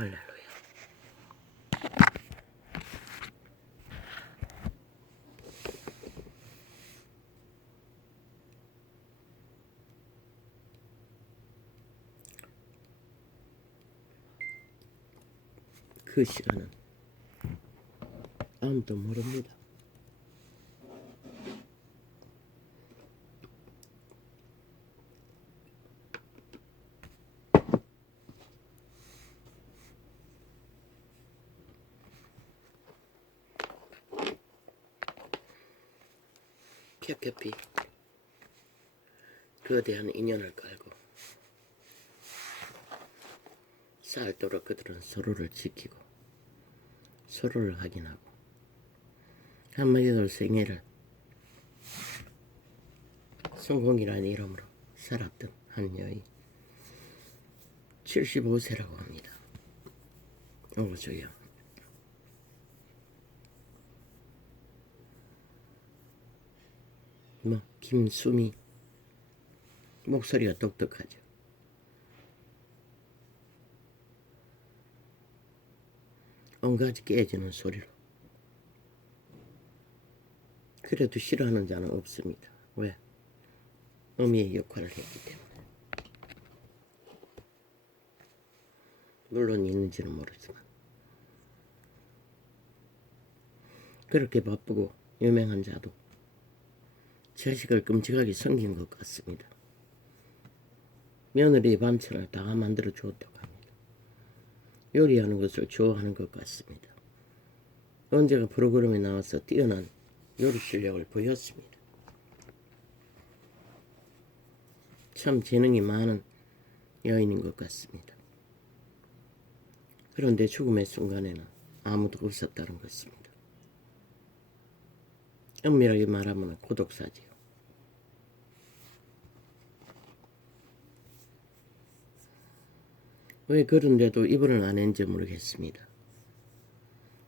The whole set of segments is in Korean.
할렐루야. 그 시간은 아무도 모릅니다. 캡캡이 그에 대한 인연을 깔고 쌓도록 그들은 서로를 지키고 서로를 확인하고 한마디로 생애를 성공이라는 이름으로 살았던 한 여인 75세라고 합니다. 주여. 김수미 목소리가 독특하죠. 온갖 깨지는 소리로. 그래도 싫어하는 자는 없습니다. 왜? 어미의 역할을 했기 때문에. 물론 있는지는 모르지만 그렇게 바쁘고 유명한 자도 자식을 끔찍하게 섬긴 것 같습니다. 며느리 반찬을 다 만들어 주었다고 합니다. 요리하는 것을 좋아하는 것 같습니다. 언제가 프로그램에 나와서 뛰어난 요리 실력을 보였습니다. 참 재능이 많은 여인인 것 같습니다. 그런데 죽음의 순간에는 아무도 없었다는 것입니다. 엄밀하게 말하면 고독사지요. 왜 그런데도 입원을 안 했는지 모르겠습니다.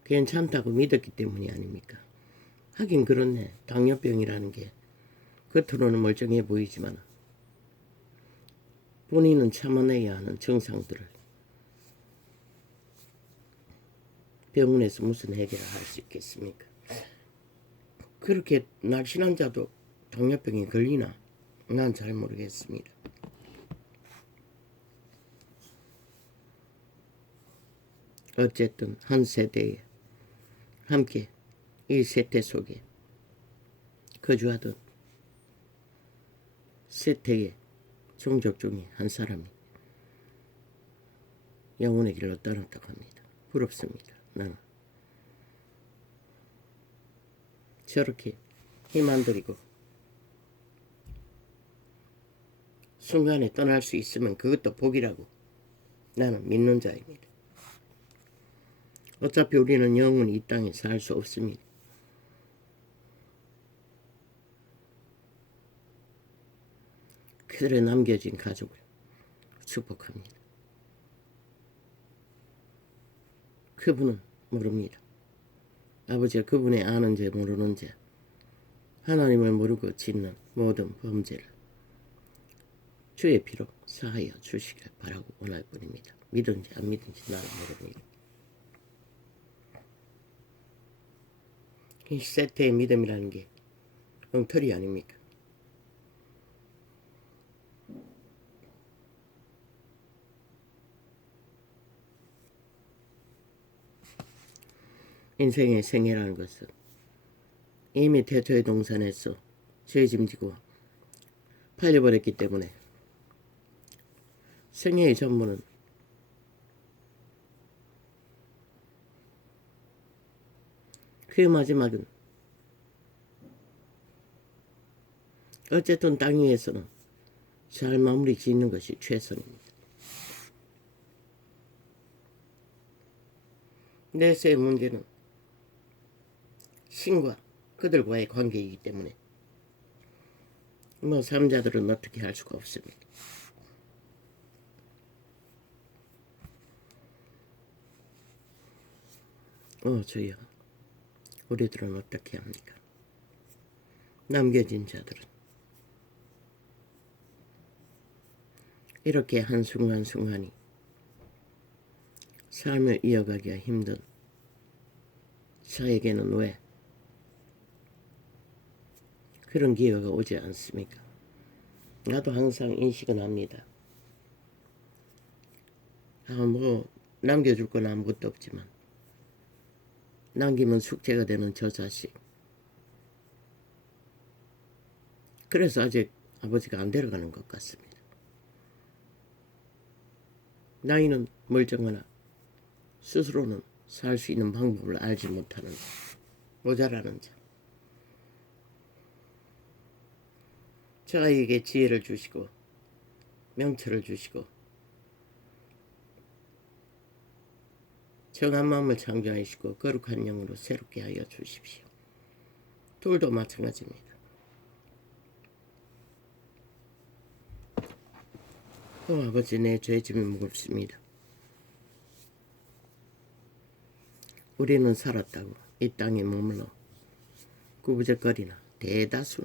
괜찮다고 믿었기 때문이 아닙니까? 하긴 그렇네. 당뇨병이라는 게 겉으로는 멀쩡해 보이지만 본인은 참아내야 하는 증상들을 병원에서 무슨 해결을 할 수 있겠습니까? 그렇게 날씬한 자도 당뇨병에 걸리나? 난 잘 모르겠습니다. 어쨌든 한 세대에 함께 이 세태 속에 거주하던 세태의 종족 중에 한 사람이 영혼의 길로 떠났다고 합니다. 부럽습니다. 나는 저렇게 힘 안 들이고 순간에 떠날 수 있으면 그것도 복이라고 나는 믿는 자입니다. 어차피 우리는 영원히 이 땅에 살 수 없습니다. 그들의 남겨진 가족을 축복합니다. 그분은 모릅니다. 아버지가 그분의 아는지 모르는지 하나님을 모르고 짓는 모든 범죄를 주의 피로 사하여 주시길 바라고 원할 뿐입니다. 믿든지 안 믿든지 나는 모릅니다. 이 세태의 믿음이라는 게 엉터리 아닙니까? 인생의 생애라는 것은 이미 태초의 동산에서 죄짐지고 팔려버렸기 때문에 생애의 전부는 그 마지막은 어쨌든 땅 위에서는 잘 마무리 짓는 것이 최선입니다. 내세의 문제는 신과 그들과의 관계이기 때문에 삼자들은 어떻게 할 수가 없습니다. 주여, 우리들은 어떻게 합니까? 남겨진 자들은 이렇게 한순간순간이 삶을 이어가기가 힘든 저에게는 왜 그런 기회가 오지 않습니까? 나도 항상 인식은 합니다. 뭐 남겨줄 건 아무것도 없지만 남기면 숙제가 되는 저 자식. 그래서 아직 아버지가 안 데려가는 것 같습니다. 나이는 멀쩡하나 스스로는 살 수 있는 방법을 알지 못하는 모자라는 자. 저 아이에게 지혜를 주시고 명철을 주시고 정한 마음을 창조하시고 거룩한 영으로 새롭게 하여 주십시오. 둘도 마찬가지입니다. 아버지, 내 죄짐이 무겁습니다. 우리는 살았다고 이 땅에 머물러 구부적거리나 대다수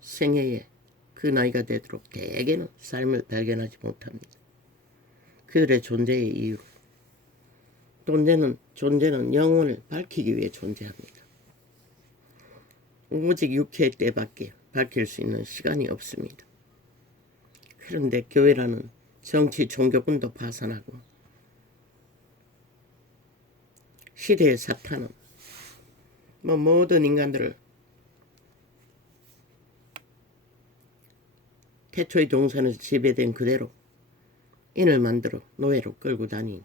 생애에 그 나이가 되도록 대개는 삶을 발견하지 못합니다. 그들의 존재의 이유로 존재는 영혼을 밝히기 위해 존재합니다. 오직 육체의 때밖에 밝힐 수 있는 시간이 없습니다. 그런데 교회라는 정치 종교군도 파산하고 시대의 사탄은 모든 인간들을 태초의 동산에서 지배된 그대로 인을 만들어 노예로 끌고 다닌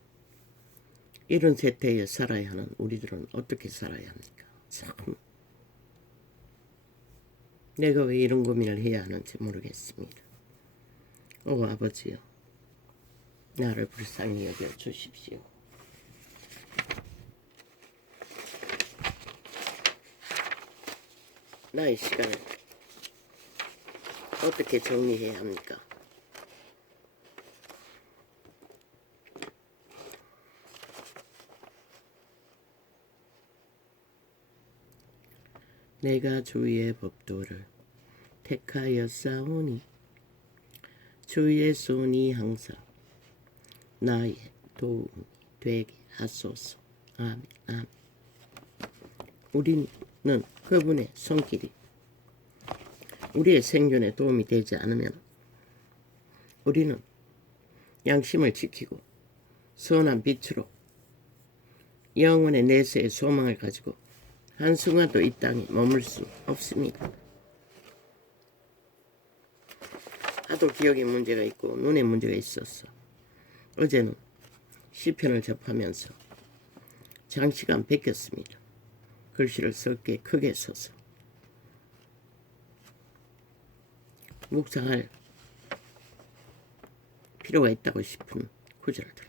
이런 세태에 살아야 하는 우리들은 어떻게 살아야 합니까? 참, 내가 왜 이런 고민을 해야 하는지 모르겠습니다. 아버지요, 나를 불쌍히 여겨 주십시오. 나의 시간을 어떻게 정리해야 합니까? 내가 주의 법도를 택하여 싸우니 주의 손이 항상 나의 도움이 되게 하소서. 아멘. 아멘. 우리는 그분의 손길이 우리의 생존에 도움이 되지 않으면 우리는 양심을 지키고 선한 빛으로 영혼의 내세의 소망을 가지고 한순간도 이 땅에 머물 수 없습니다. 하도 기억에 문제가 있고 눈에 문제가 있었어. 어제는 시편을 접하면서 장시간 뺏겼습니다. 글씨를 썩게 크게 써서 묵상할 필요가 있다고 싶은 구절들.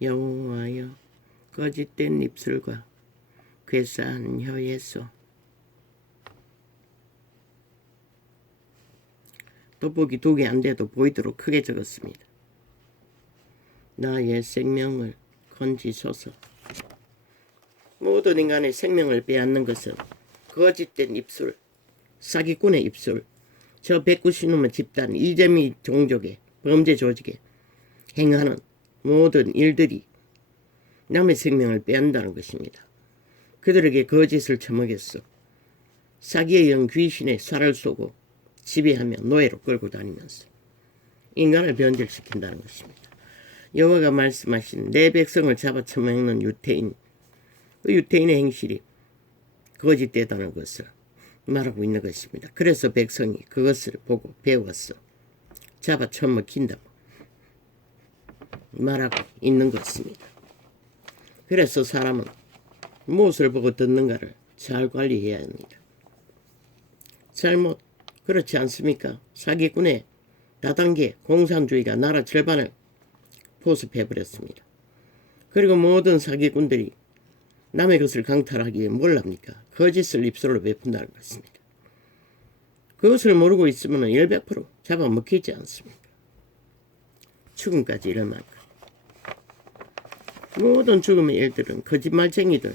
여호와여, 거짓된 입술과 궤사한 혀에서 돋보기 2개 안 돼도 보이도록 크게 적었습니다. 나의 생명을 건지소서. 모든 인간의 생명을 빼앗는 것은 거짓된 입술, 사기꾼의 입술, 저 190놈의 집단, 이재미 종족의 범죄 조직에 행하는 모든 일들이 남의 생명을 빼앗는다는 것입니다. 그들에게 거짓을 처먹였어. 사기의 영 귀신의 살을 쏘고 지배하며 노예로 끌고 다니면서 인간을 변질시킨다는 것입니다. 여호와가 말씀하신 내 백성을 잡아 처먹는 유태인, 그 유태인의 행실이 거짓되다는 것을 말하고 있는 것입니다. 그래서 백성이 그것을 보고 배웠어. 잡아 처먹힌다고 말하고 있는 것입니다. 그래서 사람은 무엇을 보고 듣는가를 잘 관리해야 합니다. 잘못 그렇지 않습니까? 사기꾼의 다단계 공산주의가 나라 절반을 포섭해버렸습니다. 그리고 모든 사기꾼들이 남의 것을 강탈하기 위해 뭘 합니까? 거짓을 입술로 베푼다는 것입니다. 그것을 모르고 있으면 100% 잡아먹히지 않습니까? 죽음까지 이를 만큼. 모든 죽음의 일들은 거짓말쟁이들,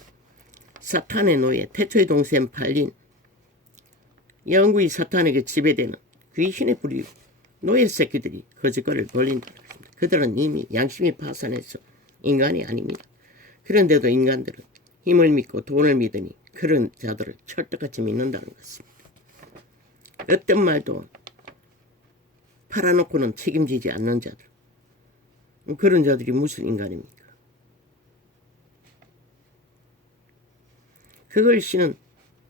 사탄의 노예, 태초의 동생 팔린 영구히 사탄에게 지배되는 귀신의 부류 노예 새끼들이 거짓거리를 벌린다는 것입니다. 그들은 이미 양심이 파산해서 인간이 아닙니다. 그런데도 인간들은 힘을 믿고 돈을 믿으니 그런 자들을 철떡같이 믿는다는 것입니다. 어떤 말도 팔아놓고는 책임지지 않는 자들, 그런 자들이 무슨 인간입니까? 그걸 신은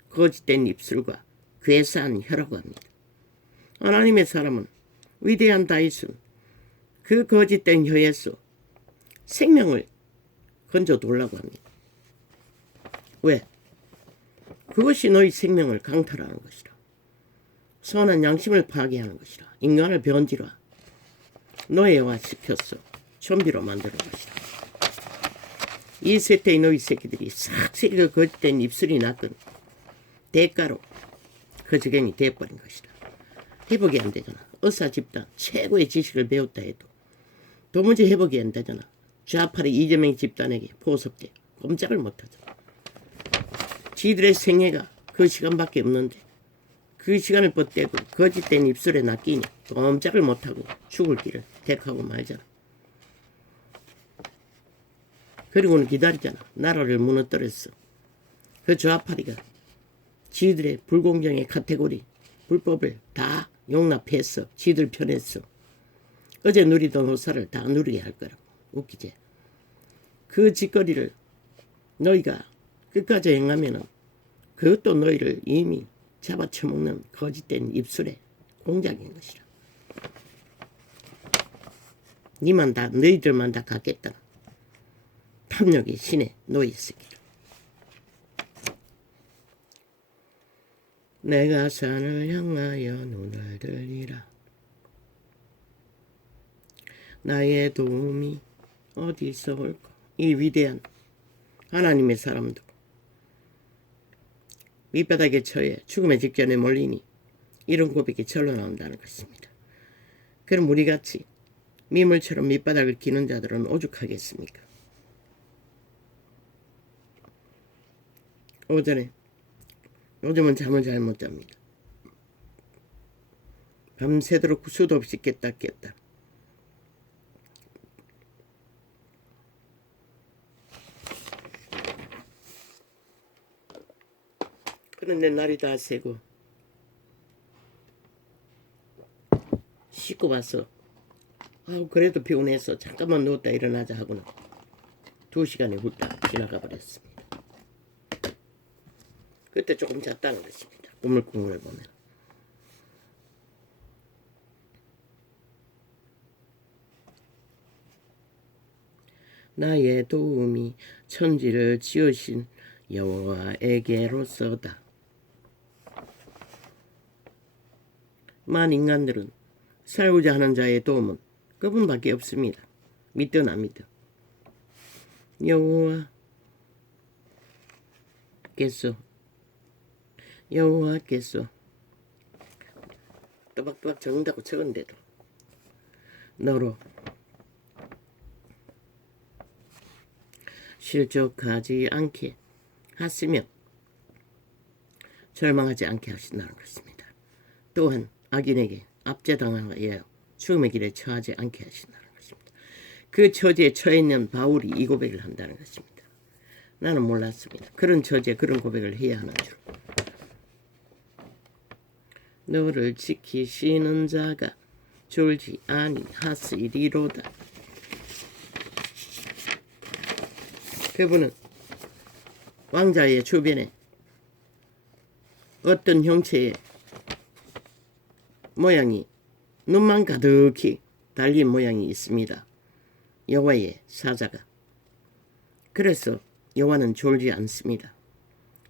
거짓된 입술과 괴사한 혀라고 합니다. 하나님의 사람은 위대한 다윗은 그 거짓된 혀에서 생명을 건져두려고 합니다. 왜? 그것이 너희 생명을 강탈하는 것이라. 선한 양심을 파괴하는 것이라. 인간을 변질화, 노예화 시켰어. 좀비로 만드는 것이라. 이 세대의 너희 새끼들이 싹쓸이 그 거짓된 입술이 났건 대가로 거지갱이 돼버린 것이다. 회복이 안 되잖아. 의사 집단 최고의 지식을 배웠다 해도 도무지 회복이 안 되잖아. 좌파의 이재명 집단에게 포섭돼 꼼짝을 못하잖아. 지들의 생애가 그 시간밖에 없는데 그 시간을 뻗대고 거짓된 입술에 낚이니 꼼짝을 못하고 죽을 길을 택하고 말잖아. 그리고는 기다리잖아. 나라를 무너뜨렸어. 그 좌파리가 지들의 불공정의 카테고리 불법을 다 용납했어. 지들 편했어. 어제 누리던 호사를 다 누리게 할 거라고. 웃기지? 그 짓거리를 너희가 끝까지 행하면은 그것도 너희를 이미 잡아쳐먹는 거짓된 입술의 공작인 것이라. 너희들만 다 갖겠다. 탐욕의 신의 노예 새끼라. 내가 산을 향하여 눈을 들리라. 나의 도움이 어디서 올까? 이 위대한 하나님의 사람도 밑바닥에 처해 죽음의 직전에 몰리니 이런 고백이 절로 나온다는 것입니다. 그럼 우리같이 미물처럼 밑바닥을 기는 자들은 오죽하겠습니까? 요즘은 잠을 잘 못 잡니다. 밤새도록 수도 없이 깼다. 그런데 날이 다 새고 씻고 와서 그래도 피곤해서 잠깐만 누웠다 일어나자 하고는 2시간이 훌딱 지나가 버렸습니다. 그때 조금 잤다는 것입니다. 꾸물꾸물을 보면. 나의 도움이 천지를 지으신 여호와에게로서다. 만 인간들은 살고자 하는 자의 도움은 그분밖에 없습니다. 믿든 안 믿든. 여호와께서 또박또박 적는다고 적은데도 너로 실족하지 않게 하시며 절망하지 않게 하신다는 것입니다. 또한 악인에게 압제당하여 죽음의 길에 처하지 않게 하신다는 것입니다. 그 처지에 처해 있는 바울이 이 고백을 한다는 것입니다. 나는 몰랐습니다. 그런 처지에 그런 고백을 해야 하는 줄. 너를 지키시는 자가 졸지 아니하시리로다. 그분은 왕자의 주변에 어떤 형체의 모양이 눈만 가득히 달린 모양이 있습니다. 여호와의 사자가. 그래서 여호와는 졸지 않습니다.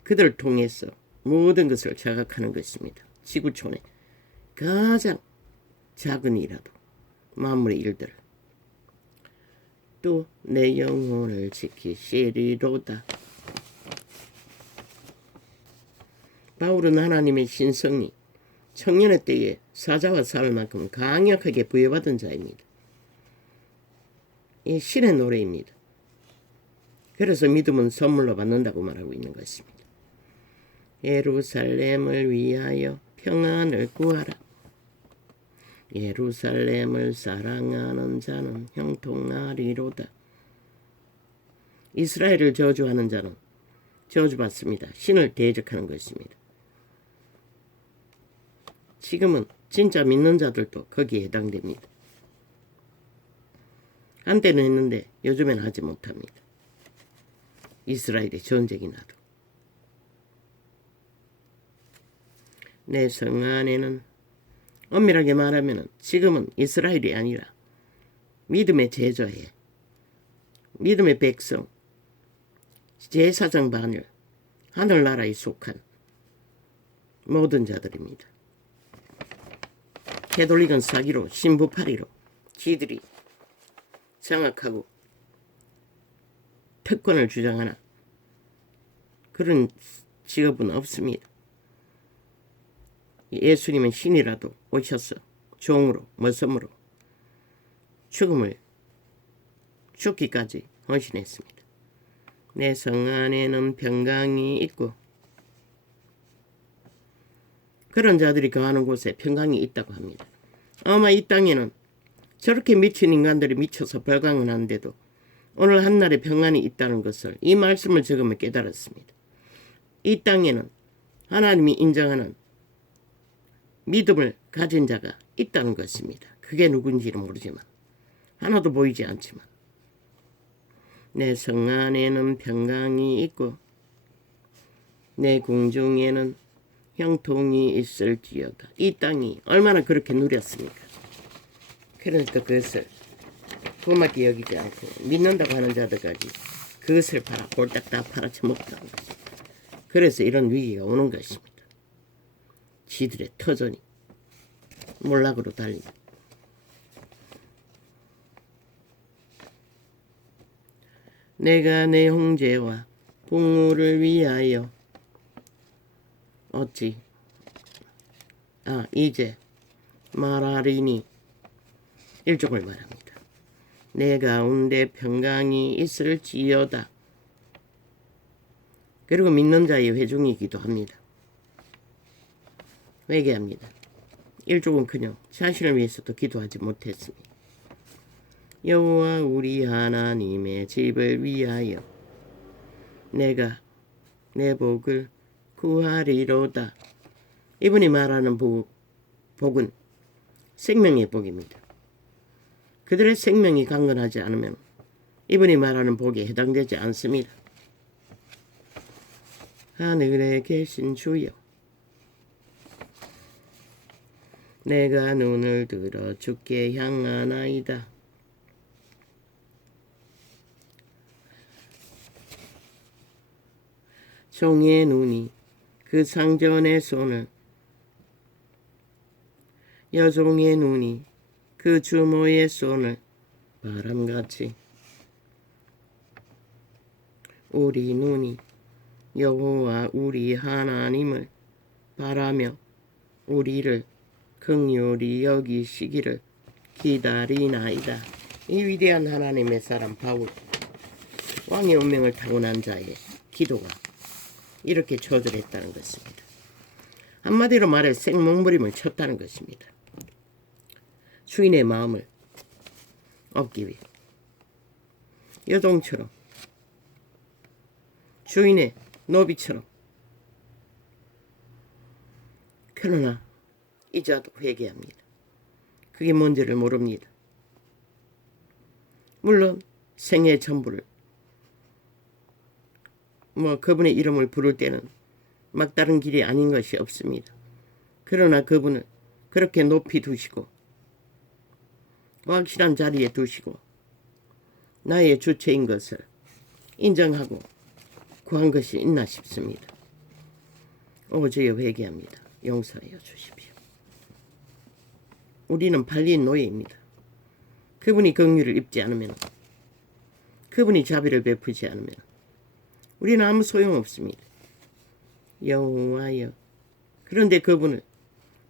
그들을 통해서 모든 것을 자각하는 것입니다. 지구촌의 가장 작은 일이라도 만물의 일들을. 또 내 영혼을 지키시리로다. 바울은 하나님의 신성이 청년의 때에 사자와 싸울 만큼 강력하게 부여받은 자입니다. 이 신의 노래입니다. 그래서 믿음은 선물로 받는다고 말하고 있는 것입니다. 예루살렘을 위하여 평안을 구하라. 예루살렘을 사랑하는 자는 형통하리로다. 이스라엘을 저주하는 자는 저주받습니다. 신을 대적하는 것입니다. 지금은 진짜 믿는 자들도 거기에 해당됩니다. 한때는 했는데 요즘엔 하지 못합니다. 이스라엘의 전쟁이 나도. 내 성 안에는 엄밀하게 말하면 지금은 이스라엘이 아니라 믿음의 제자예, 믿음의 백성, 제사장 반열, 하늘나라에 속한 모든 자들입니다. 캐톨릭은 사기로 신부파리로 지들이 장악하고 특권을 주장하나 그런 직업은 없습니다. 예수님은 신이라도 오셔서 종으로 머슴으로 죽기까지 헌신했습니다. 내 성 안에는 평강이 있고 그런 자들이 거하는 곳에 평강이 있다고 합니다. 아마 이 땅에는 저렇게 미친 인간들이 미쳐서 벌광을 하는데도 오늘 한날에 평안이 있다는 것을 이 말씀을 적으며 깨달았습니다. 이 땅에는 하나님이 인정하는 믿음을 가진 자가 있다는 것입니다. 그게 누군지는 모르지만 하나도 보이지 않지만 내 성 안에는 평강이 있고 내 궁중에는 형통이 있을지어다. 이 땅이 얼마나 그렇게 누렸습니까? 그러니까 그것을 고맙게 여기지 않고 믿는다고 하는 자들까지 그것을 꼴딱 다 팔아쳐먹다는 거죠. 그래서 이런 위기가 오는 것입니다. 지들의 터전이 몰락으로 달립니다. 내가 내 형제와 부모를 위하여 이제 말하리니 일종을 말합니다. 내 가운데 평강이 있을지어다. 그리고 믿는 자의 회중이기도 합니다. 회개합니다. 일족은커녕 자신을 위해서도 기도하지 못했습니다. 여호와 우리 하나님의 집을 위하여 내가 내 복을 구하리로다. 이분이 말하는 복은 생명의 복입니다. 그들의 생명이 강건하지 않으면 이분이 말하는 복에 해당되지 않습니다. 하늘에 계신 주여, 내가 눈을 들어 주께 향하나이다. 종의 눈이 그 상전의 손을, 여종의 눈이 그 주모의 손을 바람같이, 우리 눈이 여호와 우리 하나님을 바라며 우리를 긍휼히 여기시기를 기다리나이다. 이 위대한 하나님의 사람 바울, 왕의 운명을 타고난 자의 기도가 이렇게 처절했다는 것입니다. 한마디로 말해 생목물임을 쳤다는 것입니다. 주인의 마음을 얻기 위해 여종처럼, 주인의 노비처럼. 그러나 이자도 회개합니다. 그게 뭔지를 모릅니다. 물론 생애 전부를 그분의 이름을 부를 때는 막다른 길이 아닌 것이 없습니다. 그러나 그분을 그렇게 높이 두시고 확실한 자리에 두시고 나의 주체인 것을 인정하고 구한 것이 있나 싶습니다. 주여 회개합니다. 용서하여 주십시오. 우리는 팔린 노예입니다. 그분이 긍휼을 입지 않으면, 그분이 자비를 베푸지 않으면 우리는 아무 소용없습니다. 여호와여, 그런데 그분을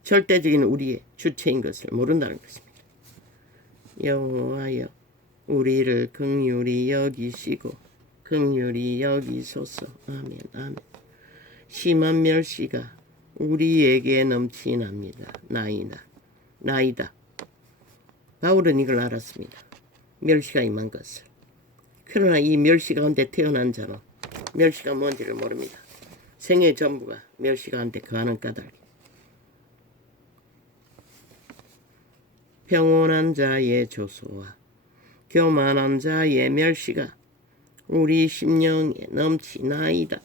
절대적인 우리의 주체인 것을 모른다는 것입니다. 여호와여, 우리를 긍휼히 여기시고 긍휼히 여기소서. 아멘. 아멘. 심한 멸시가 우리에게 넘치납니다. 나이다. 바울은 이걸 알았습니다. 멸시가 임한 것을. 그러나 이 멸시 가운데 태어난 자는 멸시가 뭔지를 모릅니다. 생의 전부가 멸시 가운데 거하는 까닭. 평온한 자의 조소와 교만한 자의 멸시가 우리 심령에 넘치나이다.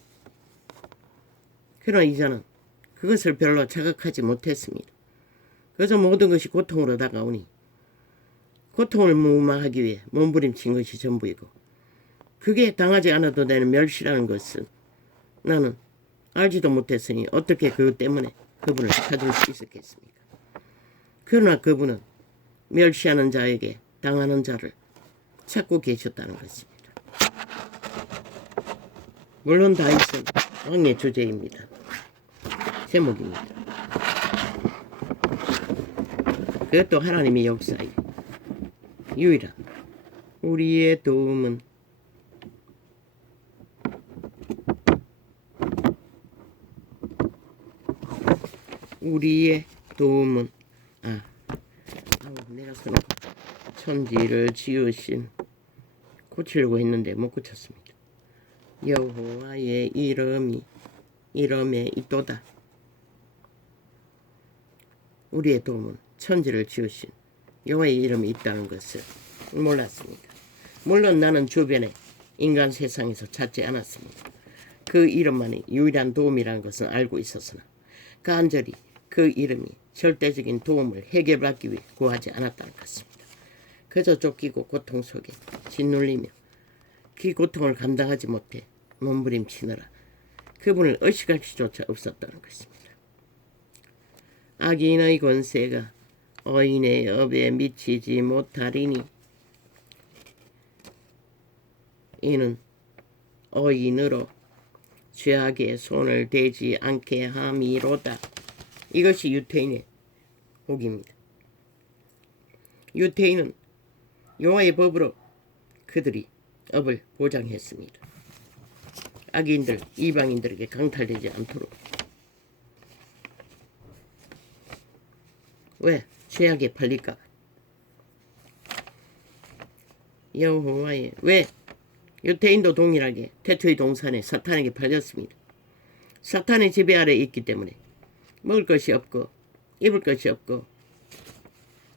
그러나 이 자는 그것을 별로 자각하지 못했습니다. 그저 모든 것이 고통으로 다가오니 고통을 무마하기 위해 몸부림친 것이 전부이고, 그게 당하지 않아도 되는 멸시라는 것은 나는 알지도 못했으니 어떻게 그것 때문에 그분을 찾을 수 있었겠습니까? 그러나 그분은 멸시하는 자에게 당하는 자를 찾고 계셨다는 것입니다. 물론 다윗은 왕의 주제입니다. 제목입니다. 그것도 하나님의 역사에 유일한 우리의 도움은 내가 써놓고 천지를 지으신 고치려고 했는데 못 고쳤습니다. 여호와의 이름에 있도다. 우리의 도움은 천지를 지으신 여호와의 이름이 있다는 것을 몰랐습니다. 물론 나는 주변에 인간 세상에서 찾지 않았습니다. 그 이름만이 유일한 도움이라는 것은 알고 있었으나 간절히 그 이름이 절대적인 도움을 해결받기 위해 구하지 않았다는 것입니다. 그저 쫓기고 고통 속에 짓눌리며 그 고통을 감당하지 못해 몸부림치느라 그분을 의식할 수조차 없었다는 것입니다. 악인의 권세가 의인의 업에 미치지 못하리니 이는 의인으로 죄악의 손을 대지 않게 함이로다. 이것이 유태인의 복입니다. 유태인은 여호와의 법으로 그들이 업을 보장했습니다. 악인들, 이방인들에게 강탈되지 않도록. 왜? 죄악에 팔릴까? 여호와의 왜? 유태인도 동일하게 태초의 동산에 사탄에게 팔렸습니다. 사탄의 지배 아래 있기 때문에 먹을 것이 없고 입을 것이 없고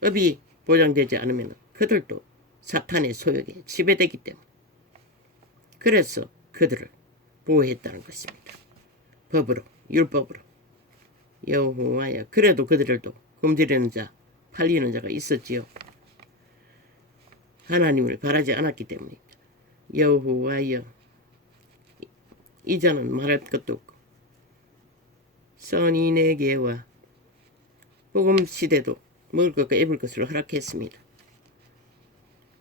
업이 보장되지 않으면 그들도 사탄의 소욕에 지배되기 때문에, 그래서 그들을 보호했다는 것입니다. 법으로, 율법으로. 여호와여, 그래도 그들도 굶주리는 자, 팔리는 자가 있었지요. 하나님을 바라지 않았기 때문입니다. 여호와여, 이자는 말할 것도 없고 선인에게와 복음 시대도 먹을 것과 입을 것을 허락했습니다.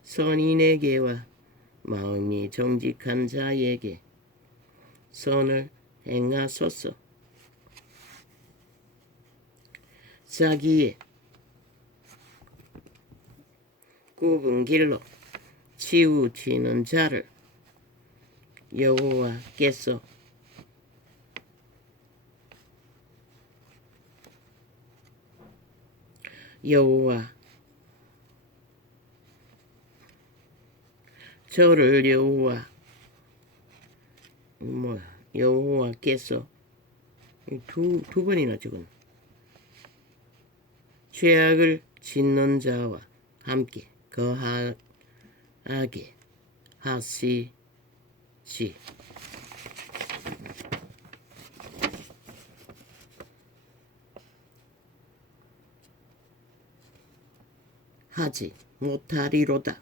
선인에게와 마음이 정직한 자에게 선을 행하소서. 자기의 굽은 길로 치우치는 자를 여호와께서 저를 여호와께서 두 번이나 적은 죄악을 짓는 자와 함께 거하게 하시지. 하지 못하리로다.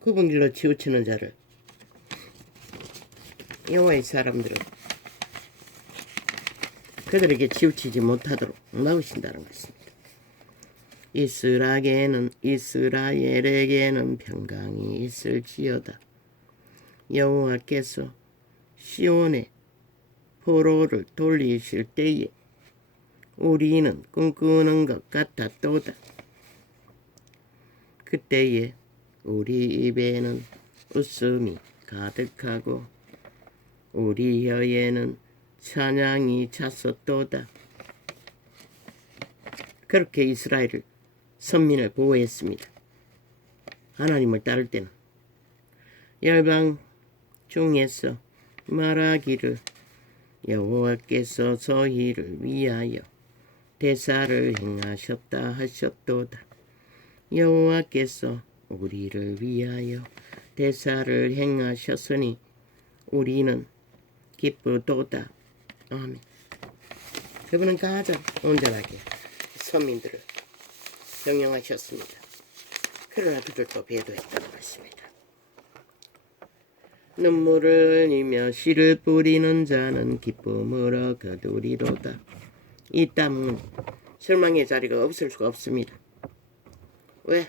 굽은 길로 치우치는 자를 여호와의 사람들은 그들에게 치우치지 못하도록 막으신다는 것입니다. 이스라엘에게는 평강이 있을지어다. 여호와께서 시온에 포로를 돌리실 때에 우리는 꿈꾸는 것 같았도다. 그때에 우리 입에는 웃음이 가득하고 우리 혀에는 찬양이 찼었도다. 그렇게 이스라엘을 선민을 보호했습니다. 하나님을 따를 때는 열방 중에서 말하기를 여호와께서 저희를 위하여 대사를 행하셨다 하셨도다. 여호와께서 우리를 위하여 대사를 행하셨으니 우리는 기쁘도다. 아멘. 그분은 가장 온전하게 선민들을 경영하셨습니다. 그러나 그들도 배도했다는 것입니다. 눈물을 흘리며 씨를 뿌리는 자는 기쁨으로 거두리로다. 이 땅은 절망의 자리가 없을 수가 없습니다. 왜?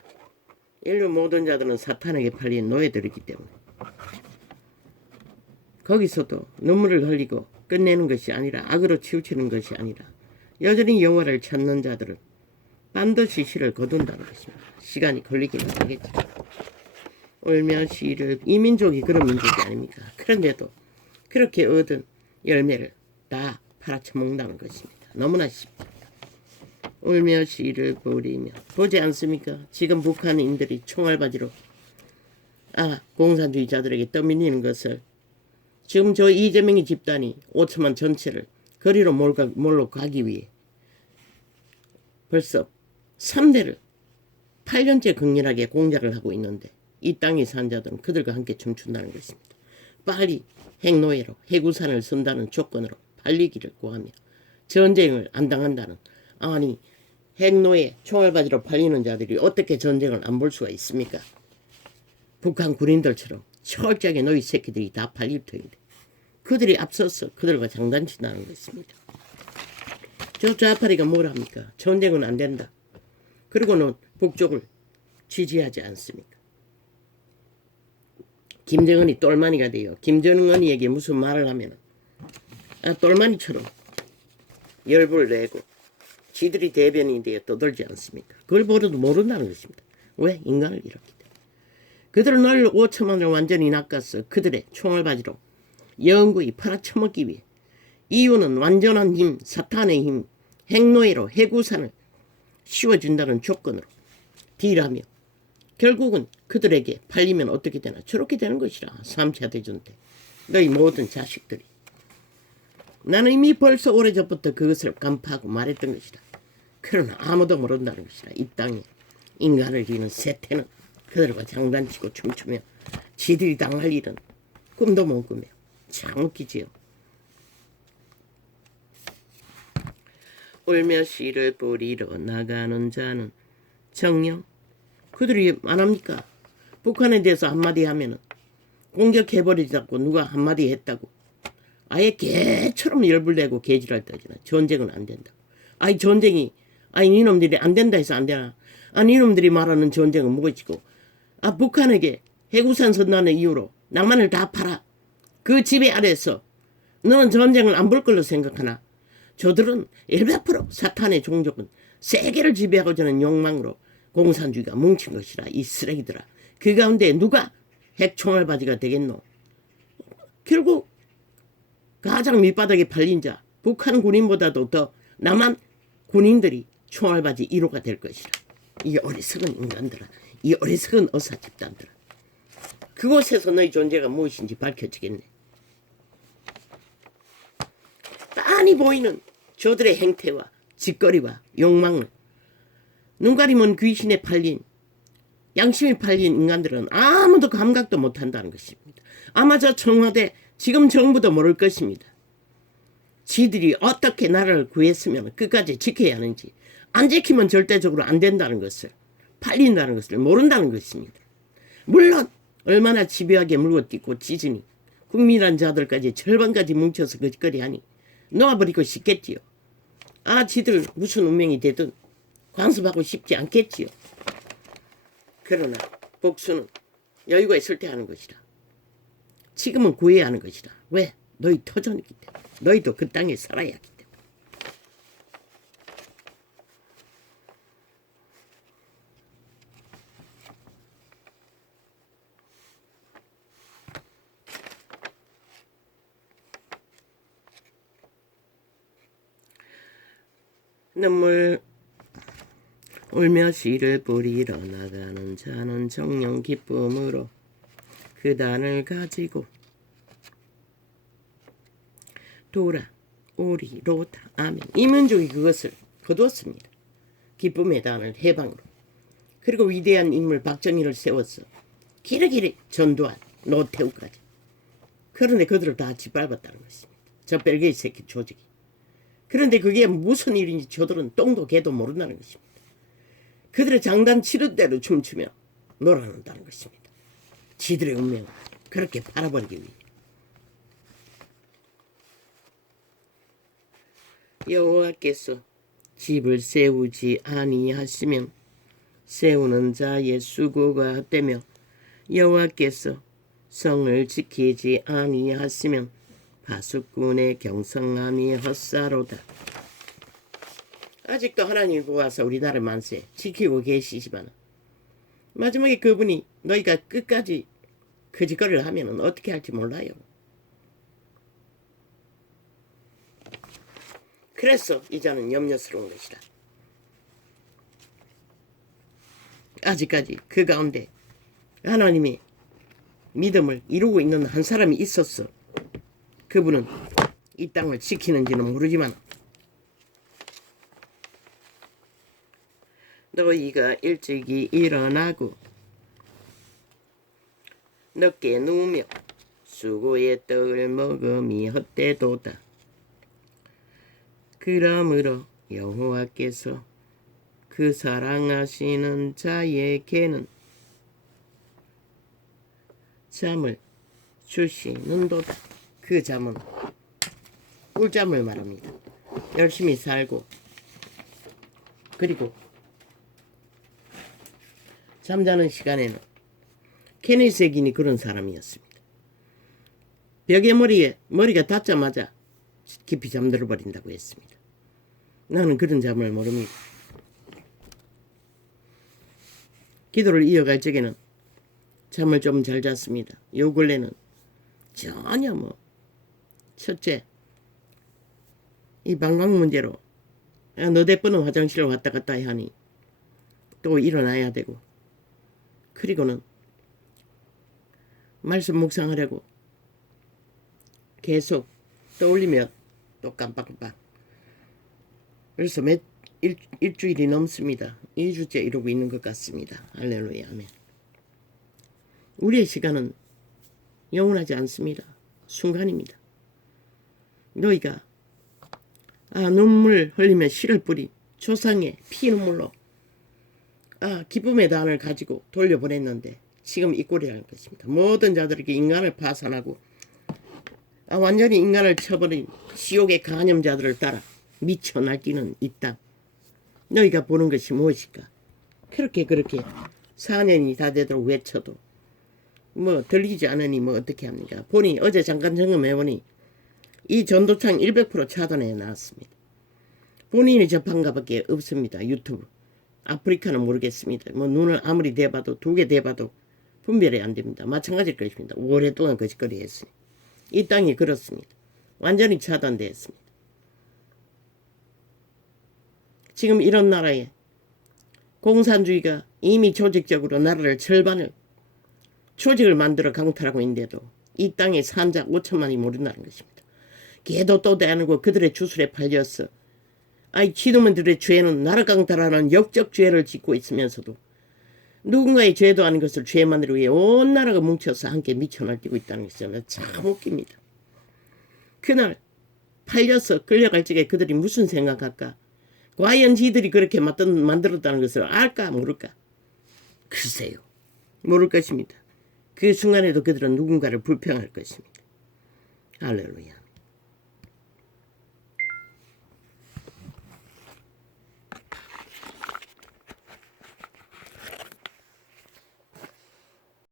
인류 모든 자들은 사탄에게 팔린 노예들이기 때문에. 거기서도 눈물을 흘리고 끝내는 것이 아니라 악으로 치우치는 것이 아니라 여전히 여호와를 찾는 자들은 반드시 씨를 거둔다는 것입니다. 시간이 걸리기는 하겠죠. 울며 씨를, 이 민족이 그런 민족이 아닙니까? 그런데도 그렇게 얻은 열매를 다 팔아쳐먹는다는 것입니다. 너무나 쉽다. 울며 씨를 뿌리며 보지 않습니까? 지금 북한인들이 총알바지로 공산주의자들에게 떠밀리는 것을 지금 저 이재명의 집단이 5천만 전체를 거리로 몰러 가기 위해 벌써 3대를 8년째 극렬하게 공작을 하고 있는데 이 땅에 산 자들은 그들과 함께 춤춘다는 것입니다. 빨리 핵노예로 해구산을 쓴다는 조건으로 팔리기를 구하며 전쟁을 안 당한다는, 아니 핵노예 총알바지로 팔리는 자들이 어떻게 전쟁을 안 볼 수가 있습니까? 북한 군인들처럼 철저하게 너희 새끼들이 다 팔릴 터인데 그들이 앞서서 그들과 장단친다는 것입니다. 저 좌파리가 뭘 합니까? 전쟁은 안 된다. 그리고는 북쪽을 지지하지 않습니까? 김정은이 똘마니가 돼요. 김정은이에게 무슨 말을 하면 똘마니처럼 열불을 내고 지들이 대변인에 대해 떠들지 않습니까? 그걸 보고도 모른다는 것입니다. 왜? 인간을 이렇게 돼. 그들은 늘 5천만을 완전히 낚아서 그들의 총알바지로 영구히 팔아쳐먹기 위해 이유는 완전한 힘, 사탄의 힘, 핵노예로 해구산을 씌워준다는 조건으로 딜하며 결국은 그들에게 팔리면 어떻게 되나? 저렇게 되는 것이라. 3차 대전 때 너희 모든 자식들이. 나는 이미 벌써 오래전부터 그것을 간파하고 말했던 것이다. 그러나 아무도 모른다는 것이다. 이 땅에 인간을 지는 세태는 그들과 장단치고 춤추며 지들이 당할 일은 꿈도 못 꾸며. 참 웃기지요. 울며 씨를 뿌리러 나가는 자는 정녕 그들이 안 합니까? 북한에 대해서 한마디 하면은 공격해버리자고 누가 한마디 했다고 아예 개처럼 열불내고 개지랄 떠지나. 전쟁은 안 된다. 아니 전쟁이 니놈들이 안 된다 해서 안 되나. 니놈들이 말하는 전쟁은 무엇이고 북한에게 해구산 선다는 이유로 낭만을 다 팔아. 그 지배 아래서 너는 전쟁을 안 볼 걸로 생각하나. 저들은 100% 사탄의 종족은 세계를 지배하고자 하는 욕망으로 공산주의가 뭉친 것이라. 이 쓰레기들아. 그 가운데 누가 핵총알바지가 되겠노? 결국 가장 밑바닥에 팔린 자 북한 군인보다도 더 남한 군인들이 총알바지 1호가 될 것이라. 이 어리석은 인간들아. 이 어리석은 어사 집단들아. 그곳에서 너희 존재가 무엇인지 밝혀지겠네. 빤히 보이는 저들의 행태와 짓거리와 욕망을 눈 가리면 귀신에 팔린 양심이 팔린 인간들은 아무도 감각도 못한다는 것입니다. 아마 저 청와대 지금 정부도 모를 것입니다. 지들이 어떻게 나라를 구했으면 끝까지 지켜야 하는지 안 지키면 절대적으로 안 된다는 것을 팔린다는 것을 모른다는 것입니다. 물론 얼마나 집요하게 물고 뜯고 찢으니 국민이란 자들까지 절반까지 뭉쳐서 거짓거리하니 놓아버리고 싶겠지요. 지들 무슨 운명이 되든 관습하고 싶지 않겠지요. 그러나 복수는 여유가 있을 때 하는 것이라. 지금은 구해야 하는 것이라. 왜? 너희 터전이기 때문에. 너희도 그 땅에 살아야 하기 때문에. 눈물 울며 씨를 뿌리러 나가는 자는 정령 기쁨으로 그 단을 가지고 돌아오리로다. 아멘. 이민족이 그것을 거두었습니다. 기쁨의 단을 해방으로. 그리고 위대한 인물 박정희를 세웠어 길게 전두환, 노태우까지. 그런데 그들을 다 짓밟았다는 것입니다. 저 벨기에 새끼 조직이. 그런데 그게 무슨 일인지 저들은 똥도 개도 모른다는 것입니다. 그들의 장단 치는 대로 춤추며 놀아난다는 것입니다. 지들의 운명을 그렇게 팔아버리기 위해. 여호와께서 집을 세우지 아니하시면 세우는 자의 수고가 헛되며 여호와께서 성을 지키지 아니하시면 파수꾼의 경성함이 헛사로다. 아직도 하나님이 보아서 우리나라 만세 지키고 계시지만 마지막에 그분이 너희가 끝까지 거짓거리를 하면 어떻게 할지 몰라요. 그래서 이자는 염려스러운 것이다. 아직까지 그 가운데 하나님이 믿음을 이루고 있는 한 사람이 있었어. 그분은 이 땅을 지키는지는 모르지만 너희가 일찍이 일어나고 늦게 누우며 수고의 떡을 먹음이 헛되도다. 그러므로 여호와께서 그 사랑하시는 자에게는 잠을 주시는도다. 그 잠은 꿀잠을 말합니다. 열심히 살고 그리고 잠자는 시간에는 케니스 gin이 그런 사람이었습니다. 벽에 머리가 닿자마자 깊이 잠들어 버린다고 했습니다. 나는 그런 잠을 모릅니다. 기도를 이어갈 적에는 잠을 좀 잘 잤습니다. 요 근래는 전혀 첫째 이 방광 문제로 너댓 번은 화장실을 왔다 갔다 하니 또 일어나야 되고 그리고는 말씀 묵상하려고 계속 떠올리며 또 깜빡깜빡. 그래서 일주일이 넘습니다. 2주째 이러고 있는 것 같습니다. 할렐루야 아멘. 우리의 시간은 영원하지 않습니다. 순간입니다. 너희가 눈물 흘리며 씨를 뿌리 조상의 피눈물로 기쁨의 단을 가지고 돌려보냈는데 지금 이 꼴이라는 것입니다. 모든 자들에게 인간을 파산하고 완전히 인간을 쳐버린 지옥의 간염자들을 따라 미쳐 날뛰는 이 땅. 너희가 보는 것이 무엇일까? 그렇게 4년이 다 되도록 외쳐도 들리지 않으니 어떻게 합니까? 보니 어제 잠깐 점검해보니 이 전도창 100% 차단해 놨습니다. 본인이 접한 것밖에 없습니다. 유튜브. 아프리카는 모르겠습니다. 눈을 아무리 대봐도 2개 대봐도 분별이 안 됩니다. 마찬가지일 것입니다. 오랫동안 거짓거리 했으니. 이 땅이 그렇습니다. 완전히 차단되었습니다. 지금 이런 나라에 공산주의가 이미 조직적으로 나라를 절반을 조직을 만들어 강탈하고 있는데도 이 땅에 산자 5천만이 모른다는 것입니다. 개도 또 대하고 그들의 주술에 팔렸어. 지도민들의 죄는 나라 강탈하는 역적 죄를 짓고 있으면서도 누군가의 죄도 아닌 것을 죄 만들기 위해 온 나라가 뭉쳐서 함께 미쳐 날뛰고 있다는 것이잖아요. 참 웃깁니다. 그날 팔려서 끌려갈 적에 그들이 무슨 생각할까? 과연 지들이 그렇게 만들었다는 것을 알까 모를까? 글쎄요. 모를 것입니다. 그 순간에도 그들은 누군가를 불평할 것입니다. 할렐루야.